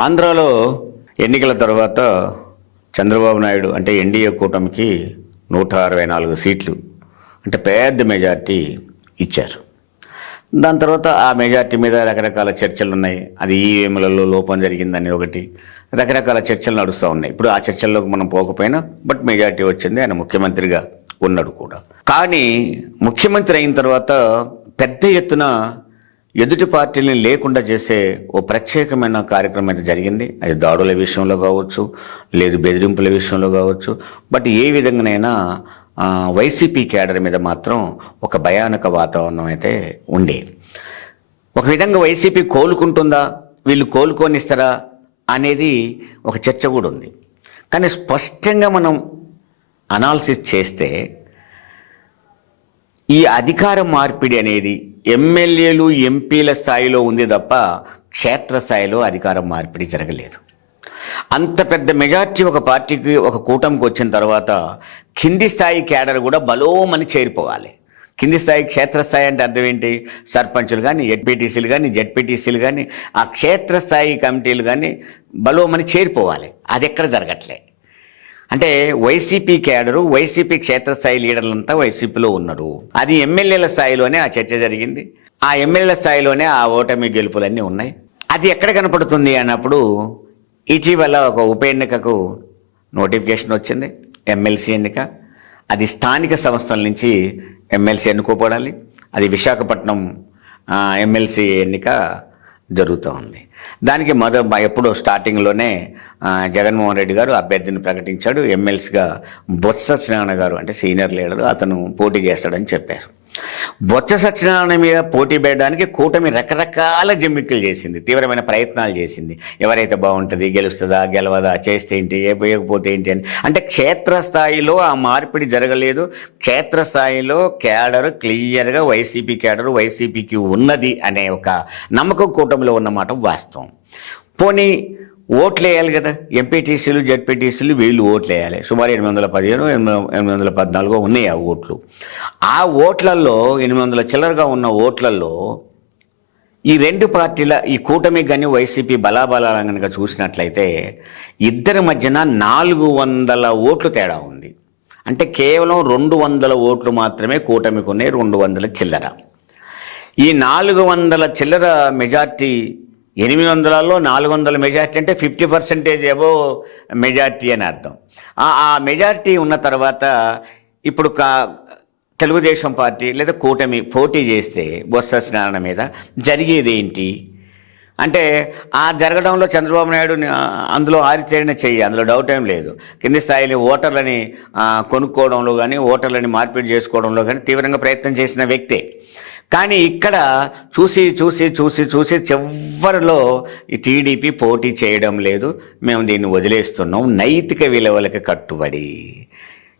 ఆంధ్రాలో ఎన్నికల తర్వాత చంద్రబాబు నాయుడు అంటే ఎన్డీఏ కూటమికి 164 సీట్లు అంటే పెద్ద మెజార్టీ ఇచ్చారు. దాని తర్వాత ఆ మెజార్టీ మీద రకరకాల చర్చలు ఉన్నాయి. అది ఈవీఎంలలో లోపం జరిగిందని ఒకటి రకరకాల చర్చలు నడుస్తూ ఉన్నాయి. ఇప్పుడు ఆ చర్చల్లోకి మనం పోకపోయినా బట్ మెజార్టీ వచ్చింది. ఆయన ముఖ్యమంత్రిగా ఉన్నాడు కూడా. కానీ ముఖ్యమంత్రి అయిన తర్వాత పెద్ద ఎత్తున ఎదుటి పార్టీని లేకుండా చేసే ఓ ప్రత్యేకమైన కార్యక్రమం అయితే జరిగింది. అది దాడుల విషయంలో కావచ్చు, లేదు బెదిరింపుల విషయంలో కావచ్చు. బట్ ఏ విధంగానైనా వైసీపీ క్యాడర్ మీద మాత్రం ఒక భయానక వాతావరణం అయితే ఉండే. ఒక విధంగా వైసీపీ కోలుకుంటుందా, వీళ్ళు కోలుకోనిస్తారా అనేది ఒక చర్చ కూడా ఉంది. కానీ స్పష్టంగా మనం అనాలిసిస్ చేస్తే ఈ అధికార మార్పిడి అనేది ఎమ్మెల్యేలు ఎంపీల స్థాయిలో ఉంది తప్ప క్షేత్రస్థాయిలో అధికార మార్పిడి జరగలేదు. అంత పెద్ద మెజార్టీ ఒక పార్టీకి ఒక కూటమికి వచ్చిన తర్వాత కింది స్థాయి క్యాడర్ కూడా బలోమని చేరిపోవాలి. కింది స్థాయి క్షేత్రస్థాయి అంటే అర్థం ఏంటి? సర్పంచులు కానీ, ఎడ్పీటీసీలు కానీ, జెడ్పీటీసీలు కానీ, ఆ క్షేత్రస్థాయి కమిటీలు కానీ బలోమని చేరిపోవాలి. అది ఎక్కడ జరగట్లే. అంటే వైసీపీ క్యాడరు, వైసీపీ క్షేత్రస్థాయి లీడర్లంతా వైసీపీలో ఉన్నారు. అది ఎమ్మెల్యేల స్థాయిలోనే ఆ చర్చ జరిగింది. ఆ ఎమ్మెల్యేల స్థాయిలోనే ఆ ఓటమి గెలుపులన్నీ ఉన్నాయి. అది ఎక్కడ కనపడుతుంది అన్నప్పుడు ఇటీవల ఒక ఉప ఎన్నికకు నోటిఫికేషన్ వచ్చింది. ఎమ్మెల్సీ ఎన్నిక. అది స్థానిక సంస్థల నుంచి ఎమ్మెల్సీ ఎన్నుకోబడాలి. అది విశాఖపట్నం ఎమ్మెల్సీ ఎన్నిక జరుగుతూ ఉంది. దానికి ఎప్పుడో స్టార్టింగ్లోనే జగన్మోహన్ రెడ్డి గారు అభ్యర్థిని ప్రకటించాడు. ఎమ్మెల్సీగా బొత్స సత్యనారాయణ గారు అంటే సీనియర్ లీడరు, అతను పోటీ చేస్తాడని చెప్పారు. బొత్స సత్యనారాయణ మీద పోటీ పెట్టడానికి కూటమి రకరకాల జిమ్మిక్కులు చేసింది, తీవ్రమైన ప్రయత్నాలు చేసింది. ఎవరైతే బాగుంటుంది, గెలుస్తుందా గెలవదా, చేస్తే ఏంటి, వేయకపోతే ఏంటి అని. అంటే క్షేత్రస్థాయిలో ఆ మార్పిడి జరగలేదు. క్షేత్రస్థాయిలో క్యాడరు క్లియర్గా వైసీపీ క్యాడరు వైసీపీకి ఉన్నది అనే ఒక నమ్మకం కూటమిలో ఉన్నమాట వాస్తవం. పోనీ ఓట్లు వేయాలి కదా, ఎంపీటీసీలు జెడ్పీటీసీలు వీళ్ళు ఓట్లు వేయాలి. సుమారు 815 814 ఉన్నాయి ఆ ఓట్లు. ఆ ఓట్లలో 800 చిల్లరగా ఉన్న ఓట్లలో ఈ రెండు పార్టీల ఈ కూటమికి కానీ వైసీపీ బలాబలాలను కనుక చూసినట్లయితే ఇద్దరి మధ్యన 400 ఓట్లు తేడా ఉంది. అంటే కేవలం 200 ఓట్లు మాత్రమే కూటమికి ఉన్నాయి, 200 చిల్లర. ఈ 400 చిల్లర మెజార్టీ 800లో 400 మెజార్టీ అంటే 50% ఏవో మెజార్టీ అని అర్థం. ఆ మెజార్టీ ఉన్న తర్వాత ఇప్పుడు తెలుగుదేశం పార్టీ లేదా కూటమి పోటీ చేస్తే బొత్స సత్యనారాయణ మీద జరిగేది ఏంటి అంటే, ఆ జరగడంలో చంద్రబాబు నాయుడు అందులో ఆరితేరిన చెయ్యి, అందులో డౌట్ ఏం లేదు. కింది స్థాయిలో ఓటర్లని కొనుక్కోవడంలో కానీ, ఓటర్లని మార్పిడి చేసుకోవడంలో కానీ తీవ్రంగా ప్రయత్నం చేసిన వ్యక్తే. కానీ ఇక్కడ చూసి చూసి చూసి చూసి చివరిలో ఈ టీడీపీ పోటీ చేయడం లేదు, మేము దీన్ని వదిలేస్తున్నాం, నైతిక విలువలకు కట్టుబడి.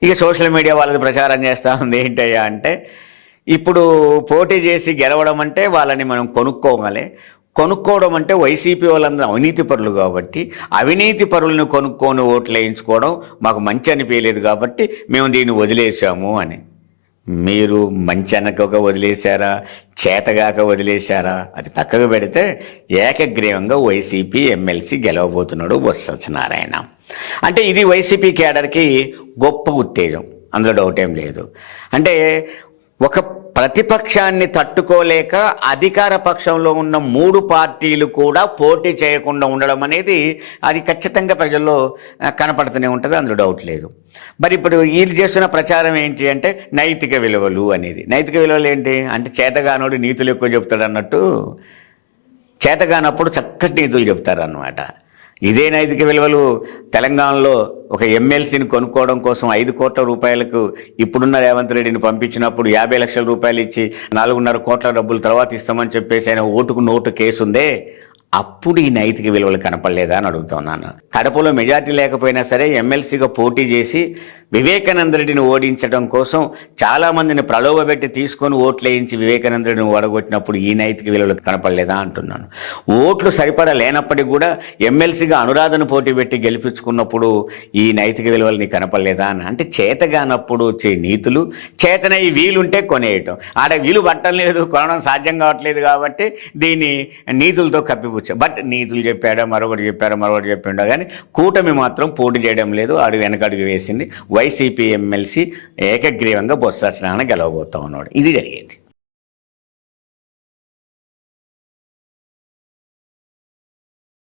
ఇక సోషల్ మీడియా వాళ్ళది ప్రచారం చేస్తూ ఉంది ఏంటయ్యా అంటే, ఇప్పుడు పోటీ చేసి గెలవడం అంటే వాళ్ళని మనం కొనుక్కోవాలి. కొనుక్కోవడం అంటే వైసీపీ వాళ్ళందరూ అవినీతి పరులు కాబట్టి అవినీతి పరులను కొనుక్కొని ఓట్లు వేయించుకోవడం మాకు మంచి అనిపించలేదు కాబట్టి మేము దీన్ని వదిలేసాము అని. మీరు మంచి అనక వదిలేశారా, చేతగాక వదిలేశారా, అది పక్కకు పెడితే ఏకగ్రీవంగా వైసీపీ ఎమ్మెల్సీ గెలవబోతున్నాడు బొత్స సత్యనారాయణ. అంటే ఇది వైసీపీ క్యాడర్కి గొప్ప ఉత్తేజం, అందులో డౌట్ ఏం లేదు. అంటే ఒక ప్రతిపక్షాన్ని తట్టుకోలేక అధికార పక్షంలో ఉన్న 3 పార్టీలు కూడా పోటీ చేయకుండా ఉండడం అనేది అది ఖచ్చితంగా ప్రజల్లో కనపడుతూనే ఉంటుంది, అందులో డౌట్ లేదు. మరి ఇప్పుడు వీళ్ళు చేస్తున్న ప్రచారం ఏంటి అంటే నైతిక విలువలు అనేది. నైతిక విలువలు ఏంటి అంటే చేతగానోడు నీతులు ఎక్కువ చెప్తాడు అన్నట్టు, చేతగానప్పుడు చక్కటి నీతులు చెప్తారన్నమాట. ఇదే నైతిక విలువలు తెలంగాణలో ఒక ఎమ్మెల్సీని కొనుక్కోవడం కోసం 5 కోట్ల రూపాయలకు ఇప్పుడున్న రేవంత్ రెడ్డిని పంపించినప్పుడు 50 లక్షల రూపాయలు ఇచ్చి 4.5 కోట్ల డబ్బులు తర్వాత ఇస్తామని చెప్పేసి ఆయన ఓటుకు నోటు కేసు ఉందే, అప్పుడు ఈ నైతిక విలువలు కనపడలేదా అని అడుగుతున్నాను. కడపలో మెజార్టీ లేకపోయినా సరే ఎమ్మెల్సీగా పోటీ చేసి వివేకానంద రెడ్డిని ఓడించడం కోసం చాలామందిని ప్రలోభపెట్టి తీసుకొని ఓట్లు వేయించి వివేకానంద రెడ్డిని ఓడగొట్టినప్పుడు ఈ నైతిక విలువలు కనపడలేదా అంటున్నాను. ఓట్లు సరిపడా లేనప్పటికీ కూడా ఎమ్మెల్సీగా అనురాధను పోటీ పెట్టి గెలిపించుకున్నప్పుడు ఈ నైతిక విలువలు నీకు కనపడలేదా అని. అంటే చేతగానప్పుడు వచ్చే నీతులు, చేతనై వీలుంటే కొనేయటం. ఆడ వీలు పట్టం లేదు, కొనడం సాధ్యం కావట్లేదు కాబట్టి దీన్ని నీతులతో కప్పిపుచ్చాం. బట్ నీతులు చెప్పాడో మరొకటి చెప్పిండో కానీ కూటమి మాత్రం పోటీ చేయడం లేదు, అడుగు వెనకడుగు వేసింది. వైసీపీ ఎమ్మెల్సీ ఏకగ్రీవంగా బొత్స సత్యనారాయణ గెలవబోతా ఉన్నాడు. ఇది జరిగేది.